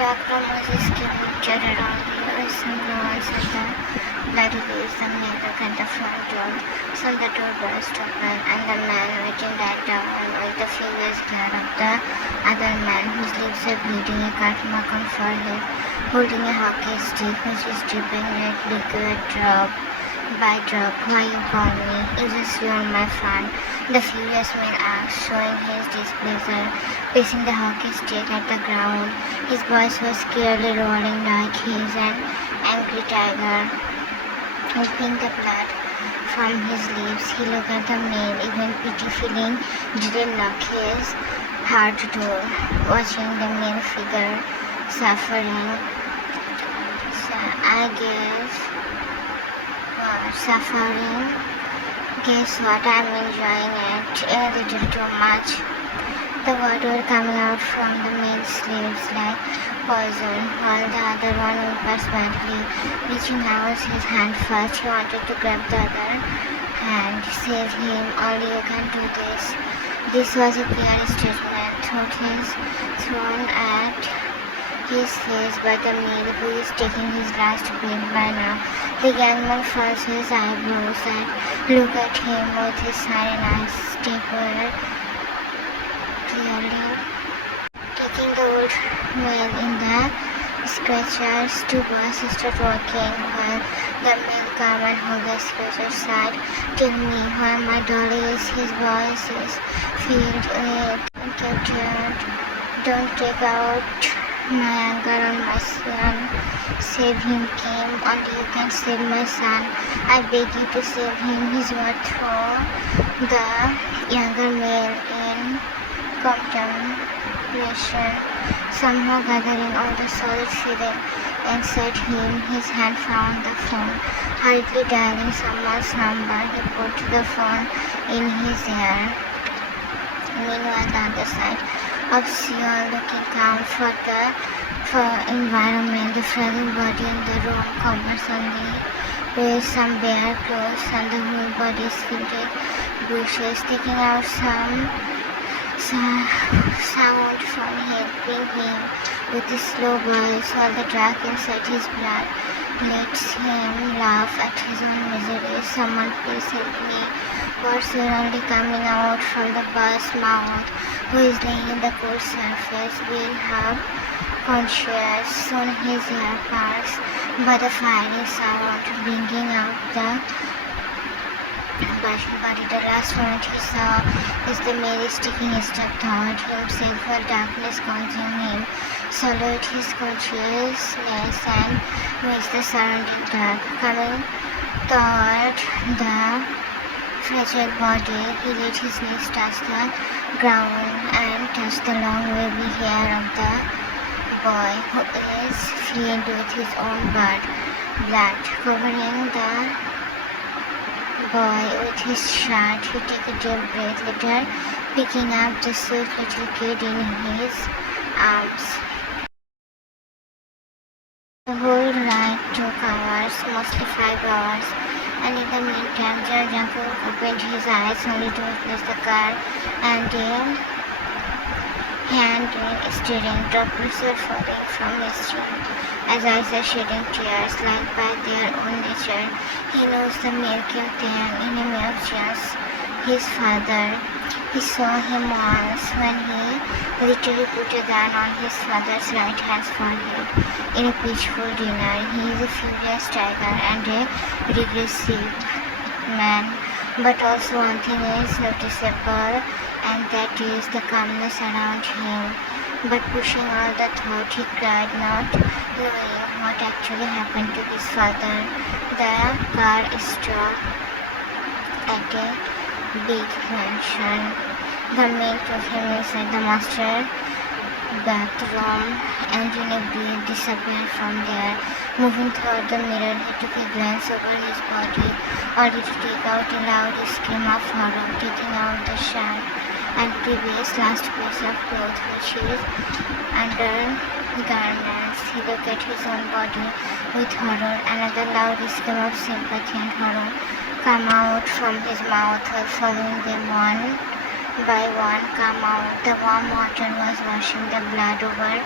dark room was scattered around the sunrise and the bloody waves. The man looked at the front door. Soon the door burst open, and the man waiting died down with the furious glare of the other man, whose lips were bleeding, a cut mark on forehead, holding a hockey stick which is dripping red liquid drop by drop. Why you call me? You just ruined my fun. The furious man asked, showing his displeasure, placing the hockey stick at the ground. His voice was clearly roaring like he's an angry tiger. Wiping the blood from his lips, he looked at the man, even pity-feeling didn't knock his heart door, watching the main figure suffering. Suffering. Guess what? I'm enjoying it a little too much. The water coming out from the man's lips like poison, while the other one whimpers badly, reaching out his hand first. He wanted to grab the other hand, save him. Only you can do this. This was a clear statement, thrown at his face by the maid, who is taking his last breath by now. The young man furrows his eyebrows and looked at him with his siren eyes. Taekook clearly taking the old man in the stretcher. Two boys start walking while the men come and hold the stretcher side. Tell me where my doll is. His voice is filled with contempt. Don't take out my anger on my son. Save him, Kim. Only you can save my son. I beg you to save him. His word through the younger male in contemplation, somehow gathering all the solid feeling inside him. His hand found the phone, hurriedly dialing someone's number. He put the phone in his ear. Meanwhile, the other side of Seoul, looking calm for environment, the fragile body in the room covers only with some bare clothes, and the whole body is filled with bushes, taking out some sound from helping him with his slow voice, while the drag inside his blood lets him laugh at his own misery. Someone please help me. Words were only coming out from the boy's mouth, who is laying in the cool surface, being half conscious. Soon his ear parts by the fiery sound, bringing out the body. The last moment he saw is the Mary sticking his step toward himself, while darkness consumed him, swallowed his consciousness, and mixed the surrounding dark. Coming toward the fragile body, he let his knees touch the ground and touched the long wavy hair of the boy, who is filled with his own blood, covering the boy with his shirt. He took a deep breath, later picking up the sweet little kid in his arms. The whole ride took hours, mostly 5 hours, and in the meantime, Taekook opened his eyes only to witness the car and the hand steering. Droplets were falling from his chin, as eyes are shedding tears, like by their own nature. He knows the male Kim Tae, enemy of just his father. He saw him once when he literally put a gun on his father's right hand's forehead in a peaceful dinner. He is a furious tiger and a regressive man, but also one thing is noticeable, and that is the calmness around him. But pushing all the thought, he cried, not knowing what actually happened to his father. The car stopped at a big mansion. The maid took him inside the master bathroom, and in a breath disappeared from there. Moving toward the mirror, he took a glance over his body, only to take out a loud scream of horror, taking out the shirt and previous last piece of cloth which is undergarments. He looked at his own body with horror. Another loud scream of sympathy and horror come out from his mouth, while following them one by one come out. The warm water was washing the blood over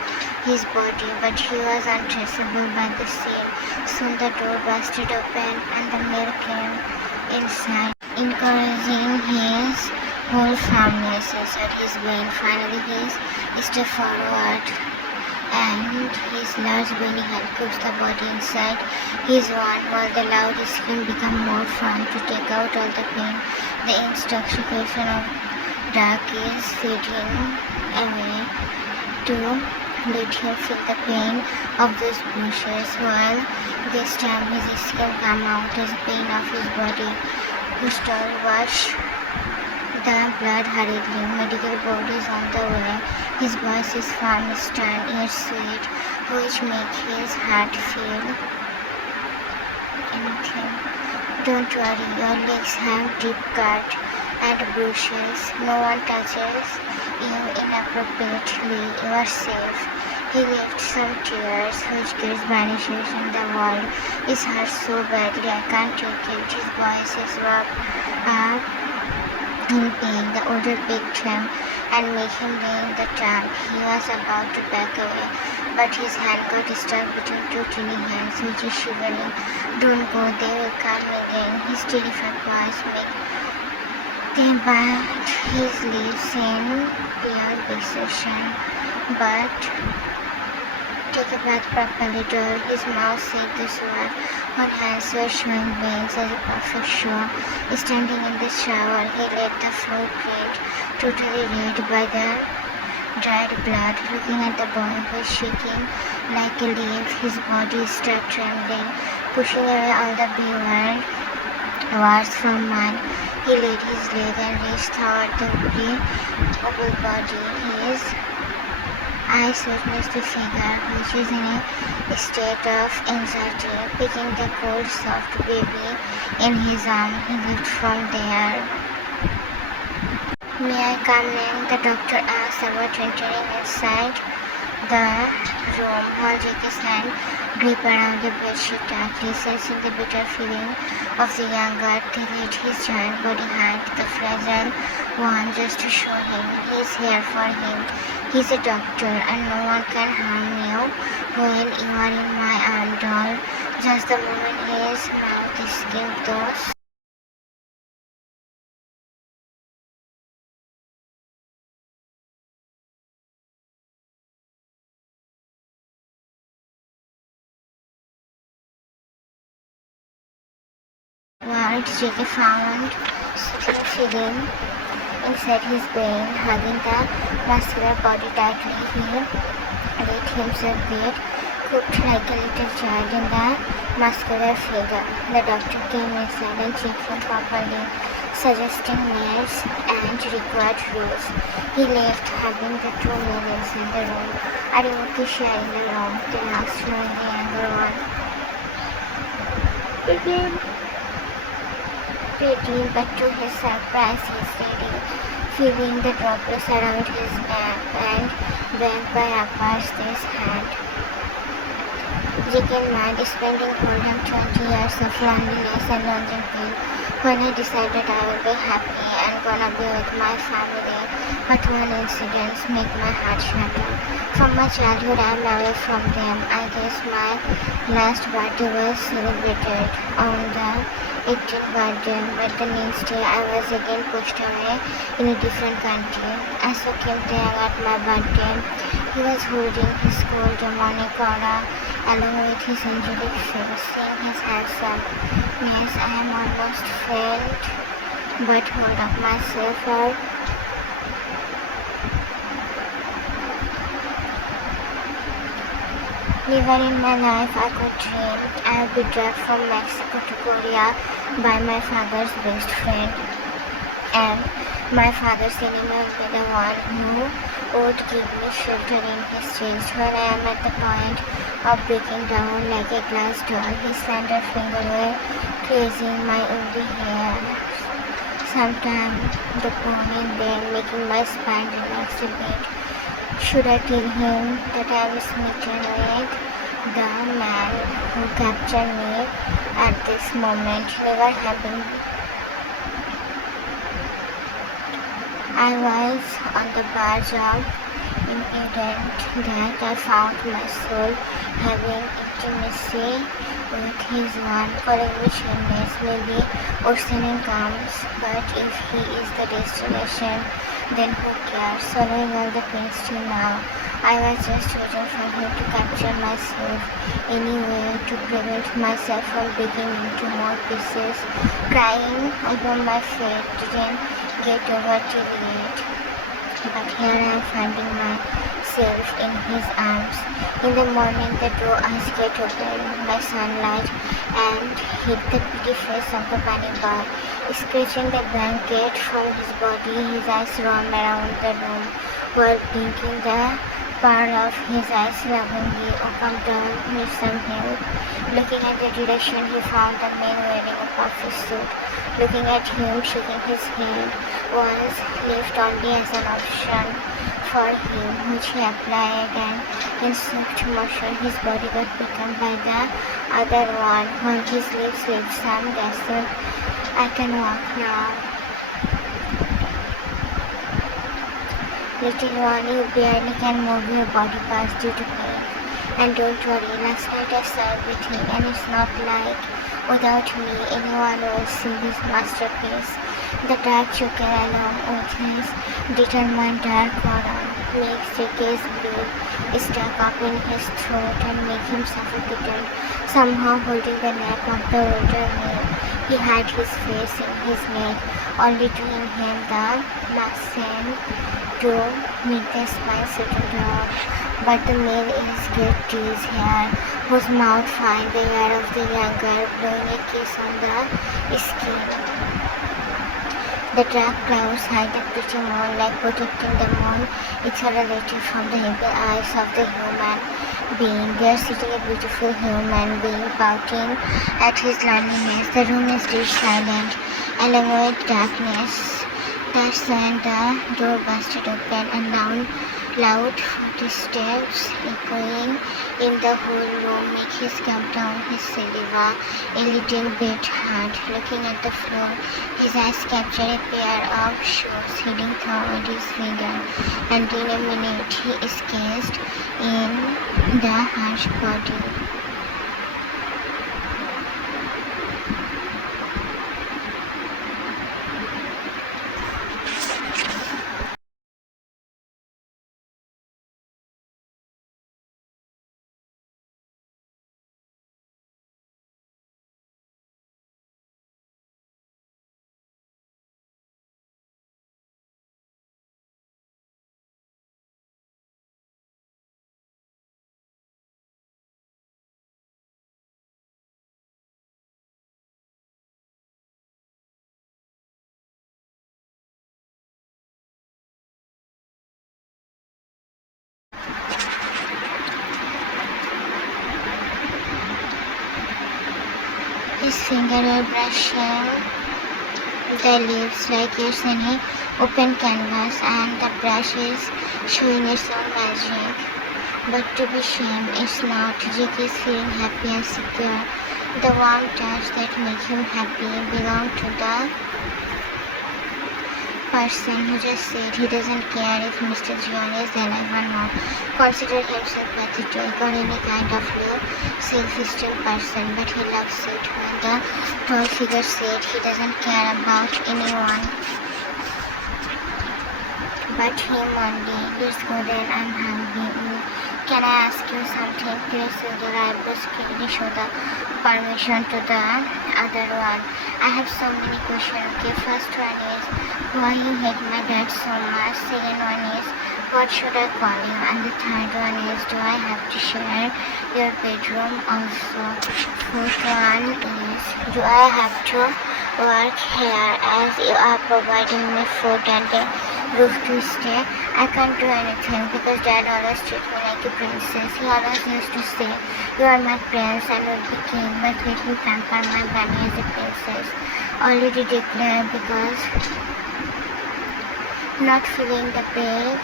his body, but he was untraceable by the scene. Soon the door busted open and the milk came inside, encouraging his whole family, censored his brain. Finally, he stepped forward and his large bony hand pushed the body inside his one, while the loud scream became more firm to take out all the pain. The intoxication of dark is fading away to let him feel the pain of those bushes, while this time his skin came out as pain of his body pushed or wash the blood hurriedly. Medical board is on the way. His voice is firm, stern, yet sweet, which makes his heart feel anything. Don't worry, your legs have deep cut and bruises. No one touches you inappropriately. You are safe. He left some tears, which gives vanishes in the world. It hurts so badly, I can't take it. His voice is up in pain. The odor picked him and made him lay in the tramp. He was about to back away, but his hand got stuck between two tiny hands, which is shivering. Don't go, they will come again. His terrified voice made them bite his lips in pure vexation. But take a breath properly, door. His mouth said the word. One hands were showing veins as a perfect show. Standing in the shower, he let the floor print, totally red by the dried blood. Looking at the boy who was shaking like a leaf, his body started trembling, pushing away all the beware words from mine. He laid his leg and reached toward the oval body. His eyes witnessed the figure, which was in a state of anxiety, picking the cold, soft baby in his arm. He left from there. May I come in? The doctor asked about entering inside the room, while Jackie's hand gripped around the bedsheet tightly, sensing the bitter feeling of the young god. He laid his giant body hand, the fragile one, just to show him he's here for him. He's a doctor and no one can harm you when you are in my arm, doll. Just the moment his mouth escaped those words, Jackie found sitting feeling inside his brain, hugging the muscular body tightly. He let himself get cooked like a little child in the muscular figure. The doctor came inside and checked him properly, suggesting meds and required rules. He left, having the two men inside the room. Are you okay sharing the room? They asked, showing the younger one. Pretty, but to his surprise, he steady, feeling the droplets around his neck and bent by Akash' hand. Jake in mind, spending more than 20 years of loneliness and longing. When I decided I would be happy and gonna be with my family, but one incident made my heart shatter. From my childhood, I'm away from them. I guess my last birthday was celebrated on the 18th birthday, but the next day I was again pushed away in a different country. I saw him there at my birthday. He was holding his cold demonic aura along with his angelic face, seeing his handsomeness. I am almost felt but hold of myself for never in my life I could dream I would be dragged from Mexico to Korea by my father's best friend, and my father's enemy will be the one who would give me shelter in his chest when I am at the point of breaking down like a glass door. His slender finger were tracing my woolly hair, sometimes the pony then making my spine relax a bit. Should I tell him that I am smitten with the man who captured me at this moment? Never having I was on the verge of impudent that I found my soul having intimacy with his one, calling me shameless. Maybe ocean comes, but if he is the destination, then who cares? Swallowing all the pains till now. I was just waiting for him to capture myself anyway, to prevent myself from breaking into more pieces. Crying over my fate didn't get over till late. But here I am finding myself in his arms. In the morning the door eyes get opened by sunlight and hit the pretty face of the bunny boy. Scratching the blanket from his body, his eyes roam around the room while blinking the part of his eyes lovingly. Oh, come down, need some help. Looking at the direction, he found a man wearing a puffy suit. Looking at him, shaking his head was left only as an option for him, which he applied, and in swift motion his body got taken by the other one, while his lips with some gasp. I can walk now. Little one, you barely can move your body parts due to pain. And don't worry, last night I saw everything, and it's not like without me anyone will see this masterpiece. The dark choker along with his determined dark aura makes the case bleed stuck up in his throat and make him suffocated, somehow holding the neck of the older male. He had his face in his neck, only to inhale the medicine to make the spine settle down. But the male is good to his hair, whose mouth finds the hair of the younger, blowing a kiss on the skin. The dark clouds hide the pretty moon, like protecting the moon. It's a relative from the evil eyes of the human being. There sitting a beautiful human being, pouting at his loneliness. The room is deep silent, along with darkness. That's when the door busted open and down loud footsteps echoing in the whole room make his come down his saliva a little bit hard. Looking at the floor, his eyes capture a pair of shoes hidden through his finger, and in a minute he is cased in the harsh body. His finger were brushing the leaves like it's any open canvas, and the brush is showing its own magic. But to be shamed, it's not. Jake is feeling happy and secure. The warm touch that makes him happy belongs to the person who just said he doesn't care if Mr. John is alive or not, consider himself pathetic or any kind of low self-esteem person, but he loves it when the tall figure said he doesn't care about anyone but him only. Let's go then, I'm hungry. Can I ask you something? Please with your eyebrows quickly show the permission to the other one. I have so many questions. Okay, first one is why you hate my dad so much. Second one is what should I call you? And the third one is do I have to share your bedroom also? Fourth one is do I have to work here as you are providing me food and a roof to stay? I can't do anything because dad always treats me like a princess. He always used to say, you are my prince and will be king, but let me pamper my bunny as a princess. Already declared because not feeling the break,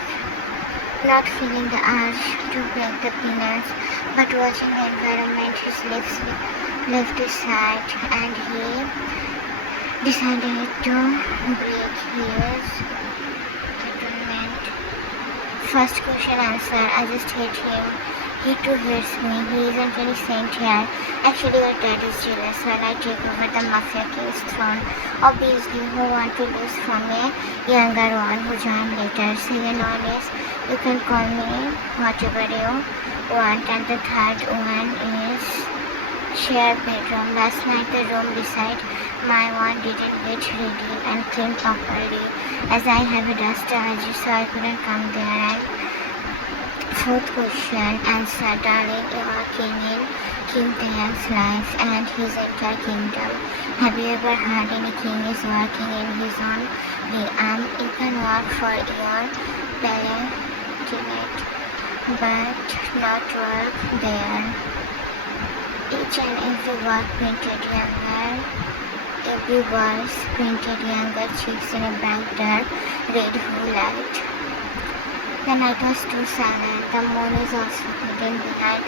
not feeling the urge to break the peanuts, but watching the environment, his lips left aside, and he decided to break his First question answer, I just hate him. He too hates me. He isn't any saint here. Actually, your dad is jealous when I take over the Mafia king's throne. Obviously, who want to lose from a younger one who joined later. Second one is, you can call me whatever you want. And the third one is, shared bedroom. Last night the room beside my one didn't get ready and cleaned properly. As I have a dust allergy, so I couldn't come there. And fourth question answer, darling, you are king in King Taekook's life and his entire kingdom. Have you ever heard any king is working in his own realm? You can work for your palatinate, but not work there. Each and every word printed younger, every verse printed younger chicks in a brighter red whole light. The night was too silent. The moon is also hidden behind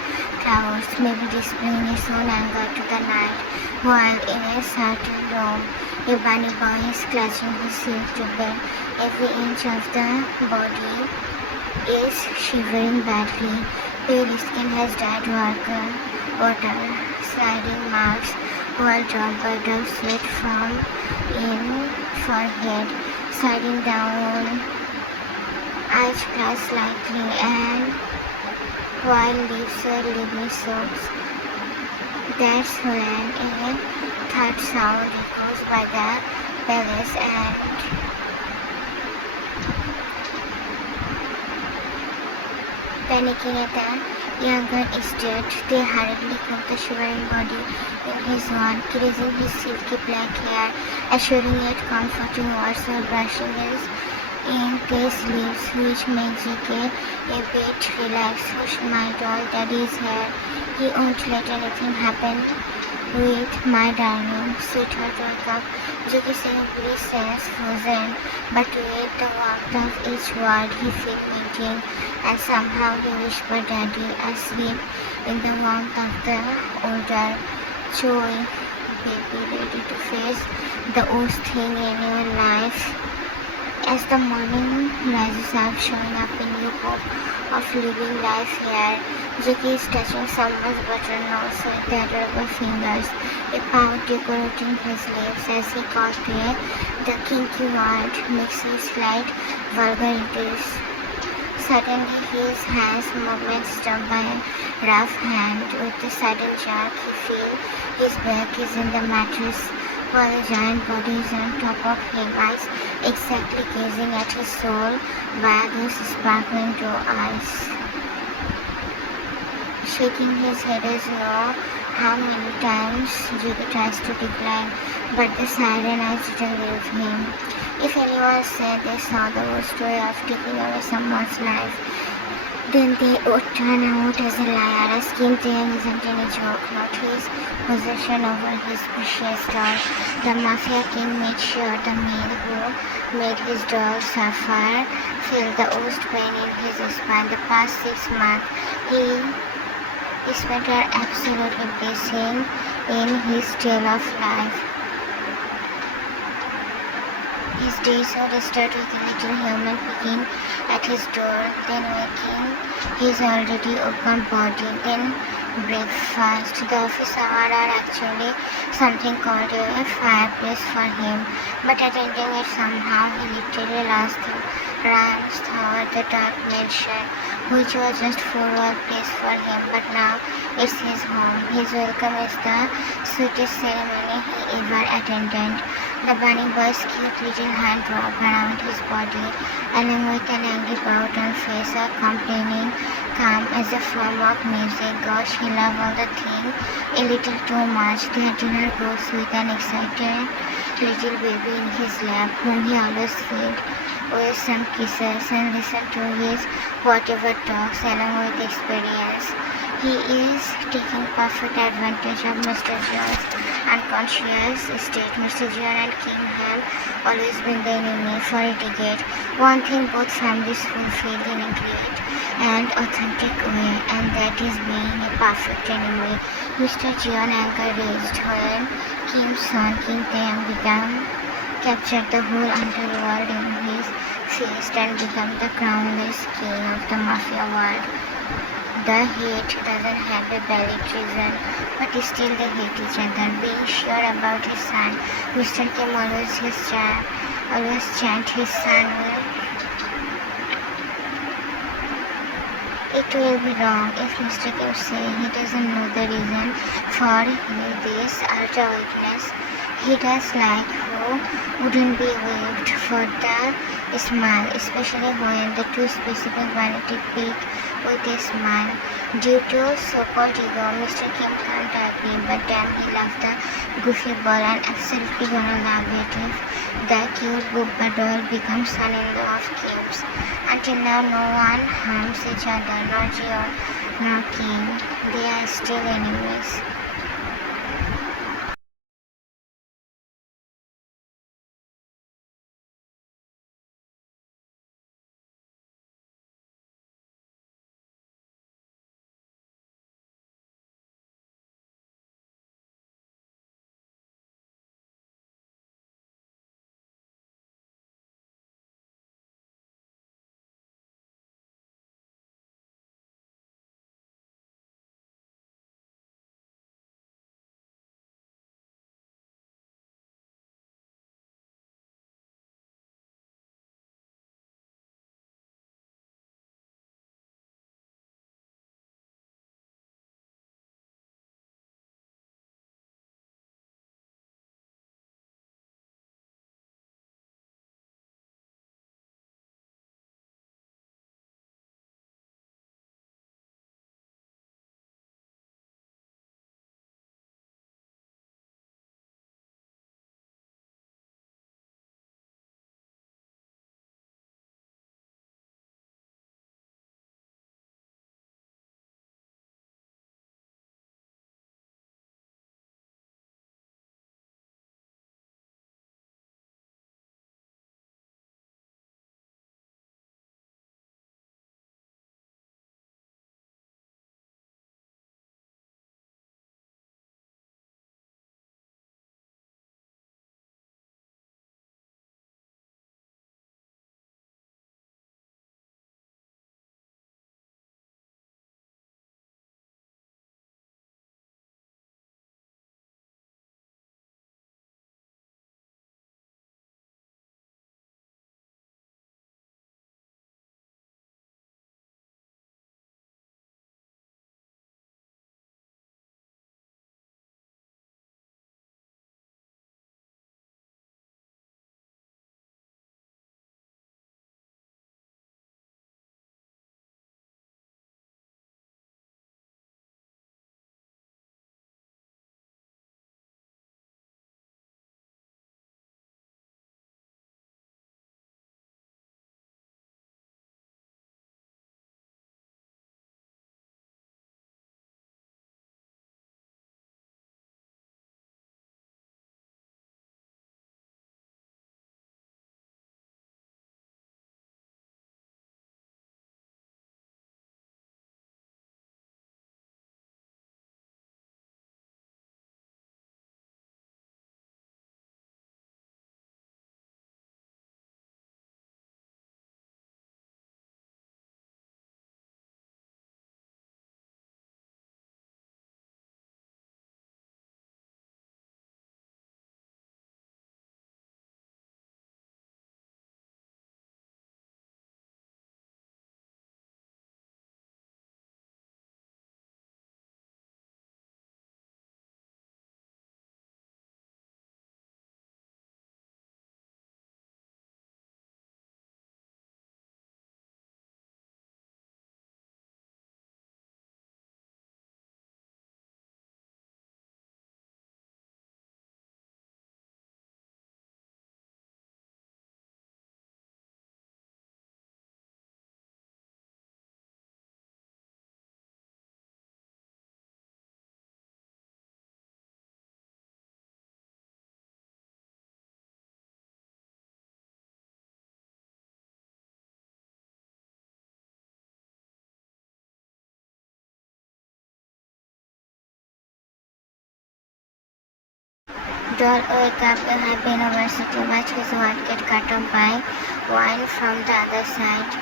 clouds, maybe displaying its own anger to the night, while in a certain room, a bunny boy is clutching his heel to bed. Every inch of the body is shivering badly. Pale skin has dyed water, sliding marks, while dropped by of sweat from in forehead, sliding down, eyes closed slightly, and while lips were lively soaps. That's when a third sound echoes by the palace, and panicking at the younger estate, they hurriedly cooked the shivering body in his one, caressing his silky black hair, assuring it comforting words or brushing his in-case leaves, which made JK a bit relaxed. Hush, my doll, daddy's here. He won't let anything happen with my darling. Sweetheart, wake up. JK simply stands frozen, but with the warmth of each word he felt meeting, and somehow he whispered, Daddy, asleep in the warmth of the older, chewy baby, ready to face the worst thing in your life. As the morning rises up, showing up in new hope of living life here, Jackie is touching someone's butter nose with the adorable fingers, a pout decorating his lips as he calls to the kinky word, mixing slight vulgarities. Suddenly his hands movement stopped by a rough hand. With a sudden jerk, he feels his back is in the mattress, while a giant body is on top of him, eyes exactly gazing at his soul via those sparkling blue eyes. Shaking his head as no how many times Jiggy tries to decline, but the siren eyes didn't leave him. If anyone said they saw the worst way of taking away someone's life, then they would turn out as a liar, as King Taekook isn't any joke, not his possession over his precious doll. The Mafia King made sure the maid who made his doll suffer felt the worst pain in his spine. The past 6 months, he spent her absolutely blessing in his tale of life. His days would start with a little human picking at his door, then waking his already open body, then breakfast. The office hours are actually something called a fireplace for him, but attending it somehow he literally runs toward the dark mansion, which was just forward place for him, but now it's his home. His welcome is the sweetest ceremony he ever attended. The bunny boy's cute little hand wrapped around his body, along with an angry pout on face, a complaining calm as a form of music. Gosh, he loved all the thing a little too much. Their dinner goes with an excited little baby in his lap, whom he always fed with some kisses and listened to his whatever talks along with experience. He is taking perfect advantage of Mr. John's unconscious state. Mr. John and King have always been the enemy for a decade. One thing both families fulfilled in a great and authentic way, and that is being a perfect enemy. Mr. John anger raged when Kim's son King Taekook captured the whole underworld in his feast and become the crownless king of the Mafia world. The hate doesn't have a valid reason, but still they hate each other. Being sure about his son, Mr. Kim always chant his son it will be wrong if Mr. Kim say he doesn't know the reason for this ultra weakness. He does like who wouldn't be whipped for the smile, especially when the two specific vanity peak with a smile. Due to so-called ego, Mr. Kim can't agree, but damn he loves the goofy ball and absolutely gonna love it if the cute Booba doll becomes son-in-law of Kim's. Until now, no one harms each other, nor Gio, nor Kim. They are still enemies. doll, wake up, you have been over too much. His word get cut off by wine from the other side.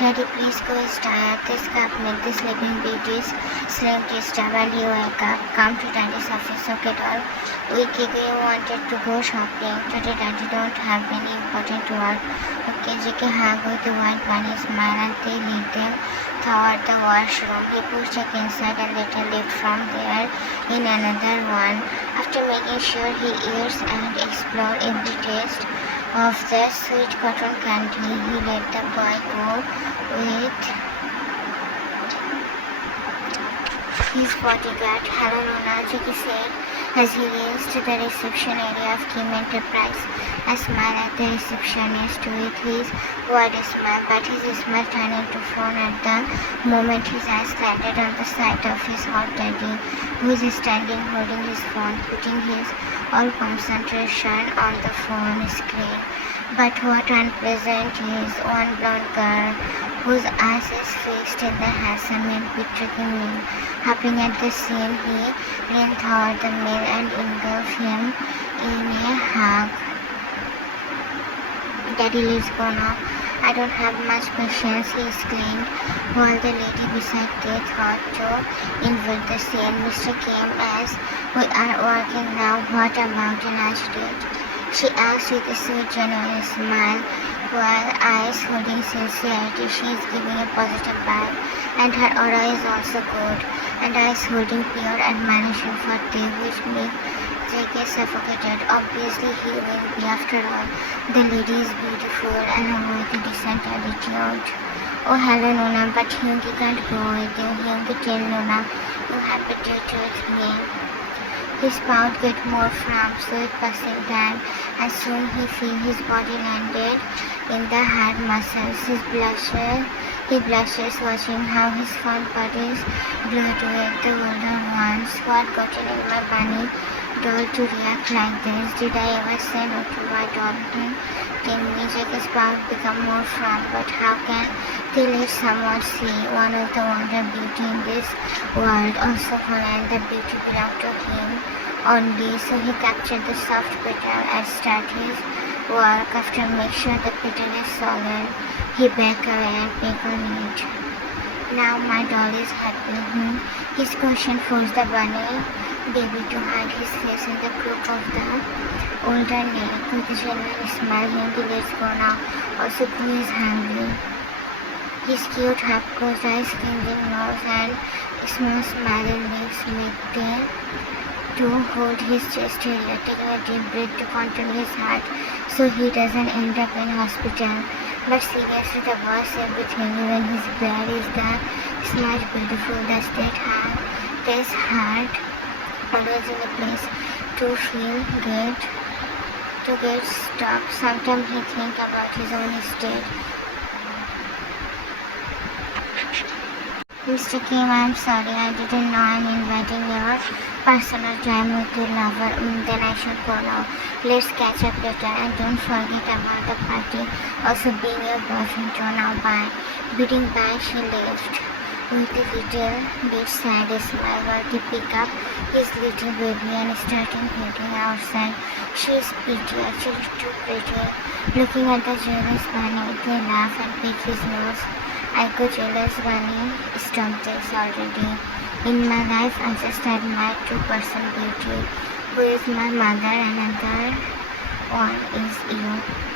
Daddy, please go, he's tired. This cup make the sleeping beauties sleep disturb and you wake up. Come to daddy's office, okay doll? We Kiki wanted to go shopping. Today daddy don't have any important work. Okay, JK hung with the white bunny smile and they lead them toward the washroom. He pushed Jack inside and later left from there in another one. After making sure he eats and explore every taste of the sweet cotton candy, he let the boy go with his bodyguard. Hello Luna, Jackie said as he reached the reception area of Kim Enterprise. A smile at the receptionist with his wide smile, but his smile turned into frown at the moment his eyes landed on the sight of his hot daddy, who is standing holding his phone, putting his all concentration on the phone screen. But what unpleasant is one blonde girl whose eyes is fixed in the handsome and betraying meal. Hopping at the scene, he ran toward the male and engulfed him in a hug. Daddy, let's go now. I don't have much patience, he exclaimed, while the lady beside Kate thought to invade the scene. Mr. Kim, as we are working now, what about a nice date? She asked with a sweet, genuine smile, while eyes holding sincerity. She is giving a positive vibe, and her aura is also good, and eyes holding pure admiration for Dave, which make JK suffocated. Obviously, he will be after all. The lady is beautiful and with a decent attitude. Oh, hello, Nona, but Hyungi can't go with you. Hyungi, tell Nona you have a date with me. His pout get more firm, so it passing time, and soon he feel his body landed in the hard muscles. He blushes watching how his fond bodies glowed with the golden ones. What got in my bunny doll to react like this? Did I ever say no to my doll? Tell me, Jack's pout become more firm, but how can they let someone see one of the wonder beauty in this world? Also, Conan, the beauty belonged to him only, so he captured the soft petal and start his work. After make sure the petal is solid, he back away and pick on it. Now my doll is happy. His question forced the bunny baby to hide his face in the crook of the older neck. With a genuine smile, Hyungi, let's go now. Also, Pooh is hungry. His cute half-closed eyes, stinging nose, and small smiling lips make them to hold his chest area, taking a deep breath to control his heart so he doesn't end up in hospital. But seriously, the boss everything, even his beard is the smart, beautiful, the state heart, this heart, always in a place to feel good, to get stuck. Sometimes he think about his own state. Mr. Kim, I'm sorry, I didn't know I'm inviting your personal time with your lover. Then I should go now. Let's catch up later and don't forget about the party. Also being your boyfriend too. Now bye. Bidding bye, she left with a little bit sad smile while they pick up his little baby and starting heading outside. She is pretty, actually too pretty. Looking at the jealous bunny, they laugh and pick his nose. I go jealous bunny, stop this already. In my life, I just admire two-person beauty. Who is my mother, another one is you.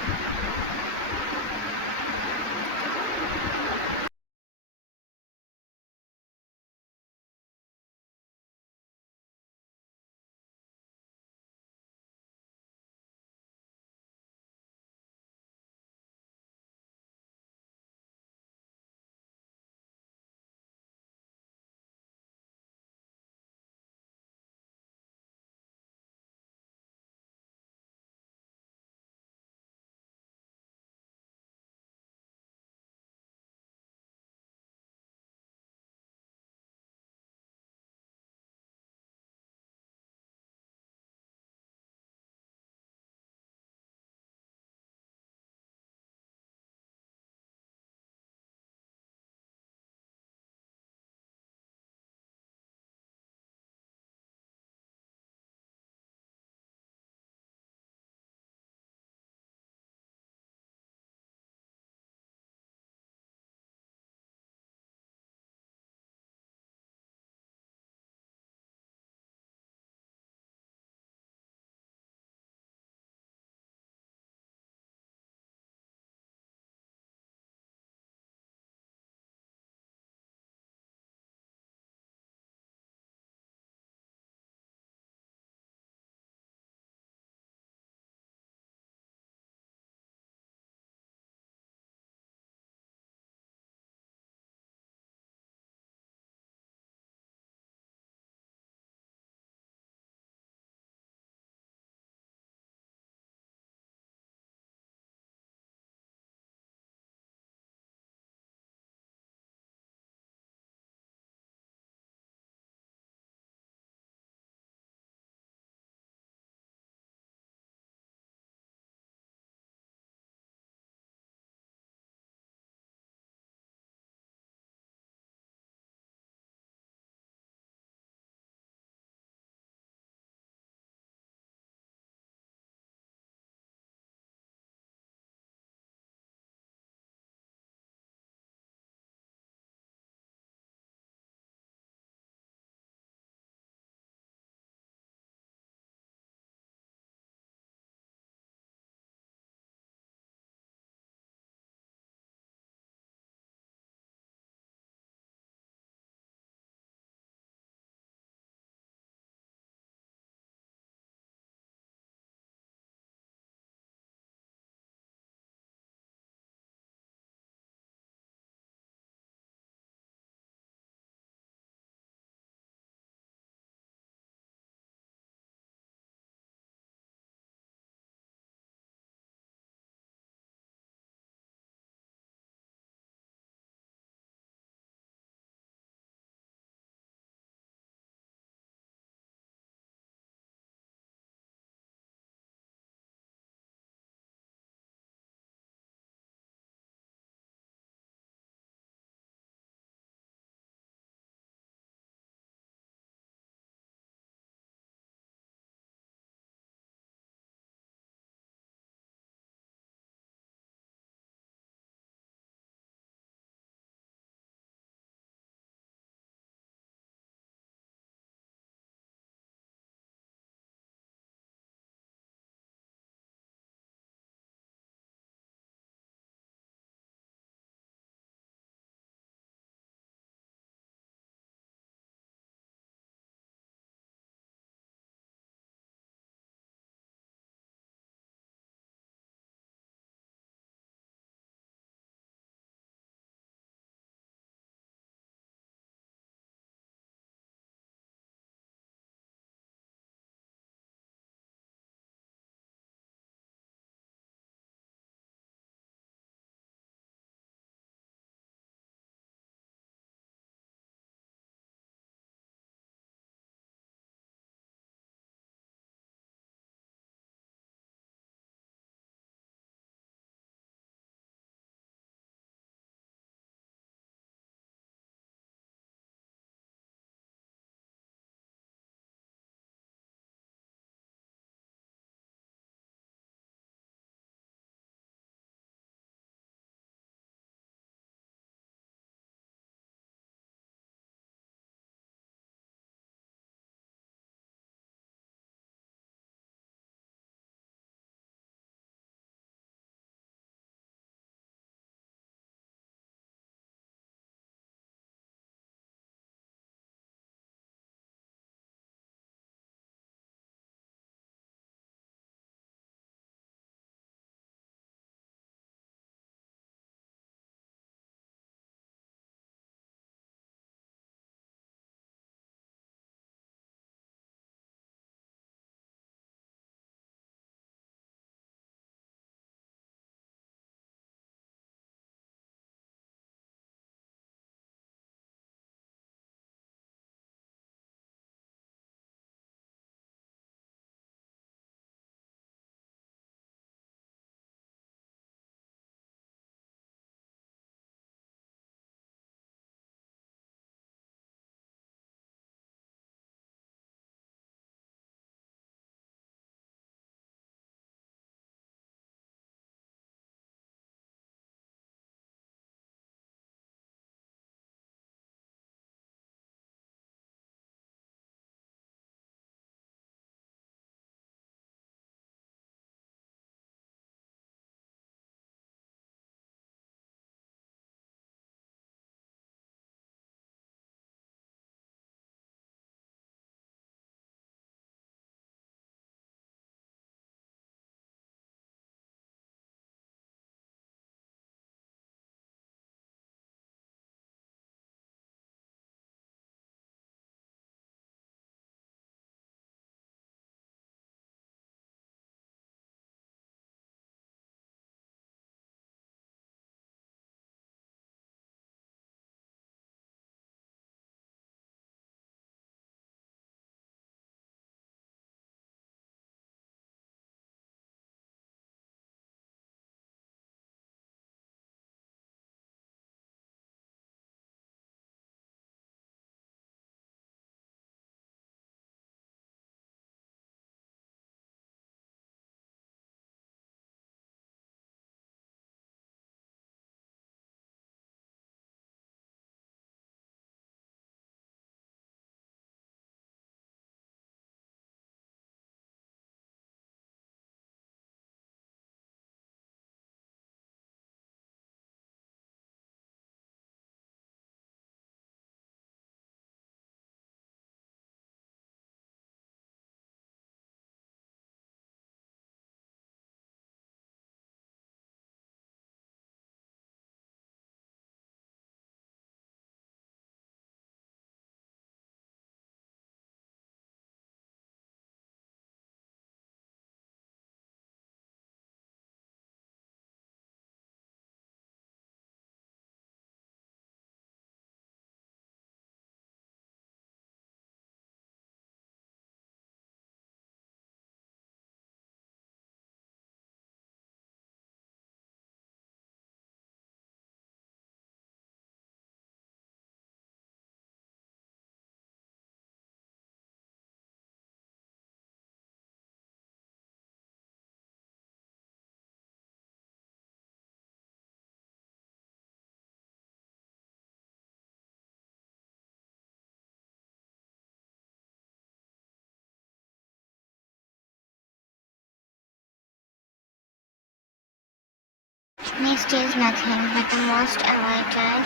Next is nothing but the most awaited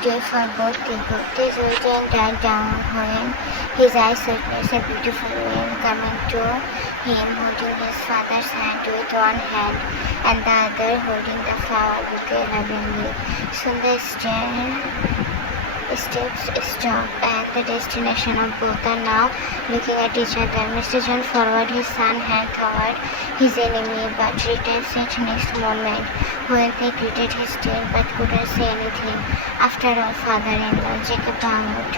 day for both people. This weekend died down when his eyes witnessed a beautiful man coming to him holding his father's hand with one hand and the other holding the flower bouquet lovingly. Soon the steps stop and the destination of both are now looking at each other. Mr. John forward his son hand toward his enemy but returns it next moment when they greeted his dear but couldn't say anything. After all, father-in-law Jacob bowed.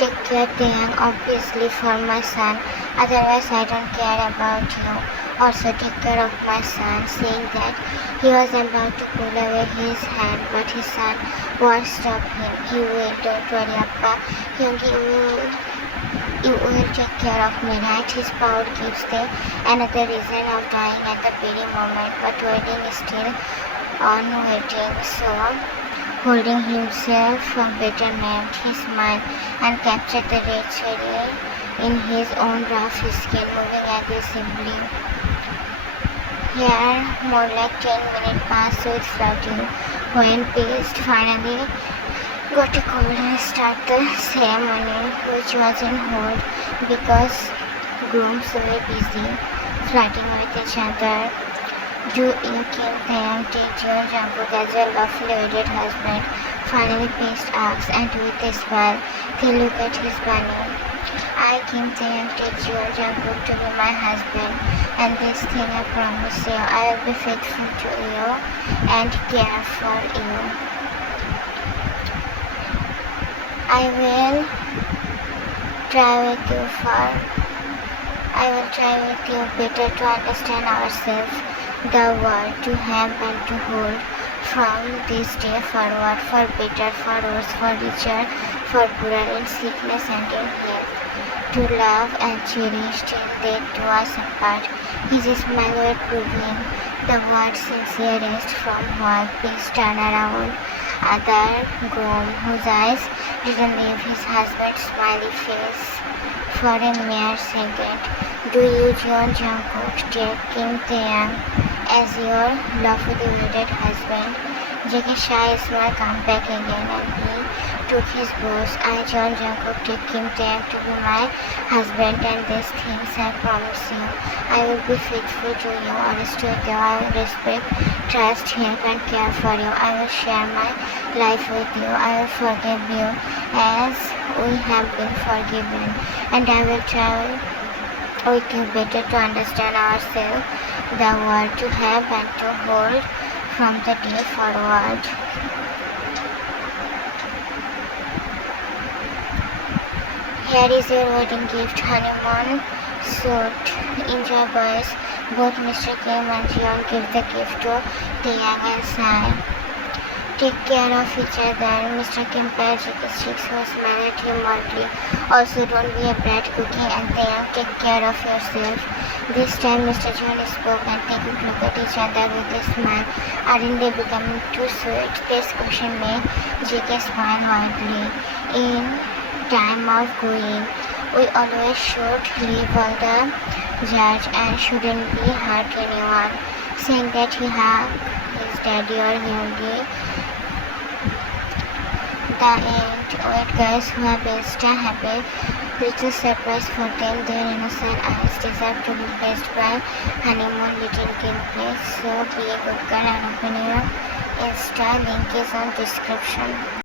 Take care, Taekook, obviously for my son, otherwise I don't care about you. Also take care of my son, saying that he was about to pull away his hand, but his son won't stop him. He will, don't worry, Appa. You will take care of me, right? His power gives them another reason of dying at the very moment, but waiting is still on waiting. So, holding himself better named, he smiled and captured the red cherry in his own rough skin, moving aggressively. Here, more like 10 minutes passed with flirting, when Paste finally got a call and start the ceremony, which was on hold because grooms were busy flirting with each other. Do you kill them, take your Jungkook as your lawfully wedded husband? Finally Paste asks, and with a smile, they look at his bunny. I, Kim Taeyang, take your Jungkook to be my husband, and this thing I promise you, I will be faithful to you and care for you. I will try with you better to understand ourselves, the word to have and to hold from this day forward, for better, for worse, for richer, for poorer, in sickness and in health, to love and cherish till death do us apart. His smile will prove him the word sincerest, from what Peace turn around other groom whose eyes didn't leave his husband's smiley face for a mere second. Do you, John Jungkook, take Kim Taeyang as your lawfully wedded husband? Jack's shy smile come back again and he took his bows. I, John Jungkook, take Kim Taeyang to be my husband, and these things I promise you. I will be faithful to you, honest with you. I will respect, trust, help and care for you. I will share my life with you. I will forgive you as we have been forgiven, and I will try with you better to understand ourselves, the word to have and to hold from the day forward. Here is your wedding gift, honeymoon suit. Enjoy, boys. Both Mr. Kim and Jeon give the gift to Taeyang and Sai. Take care of each other. Mr. Kim paired Jack's cheeks, who smiled him oddly. Also, don't be a brat cookie, and Taeyang, take care of yourself. This time Mr. John spoke, and Taekook looked at each other with a smile. Aren't they becoming too sweet? This question made JK smile widely. In time of going, we always should leave all the judge and shouldn't be hurt anyone. Saying that he hugged his daddy or Hyungi. The end. Wait, guys, who are insta happy. Little surprise for them. Their innocent eyes deserve to be blessed by honeymoon little gameplay. So be a good girl and open your Insta. Link is on description.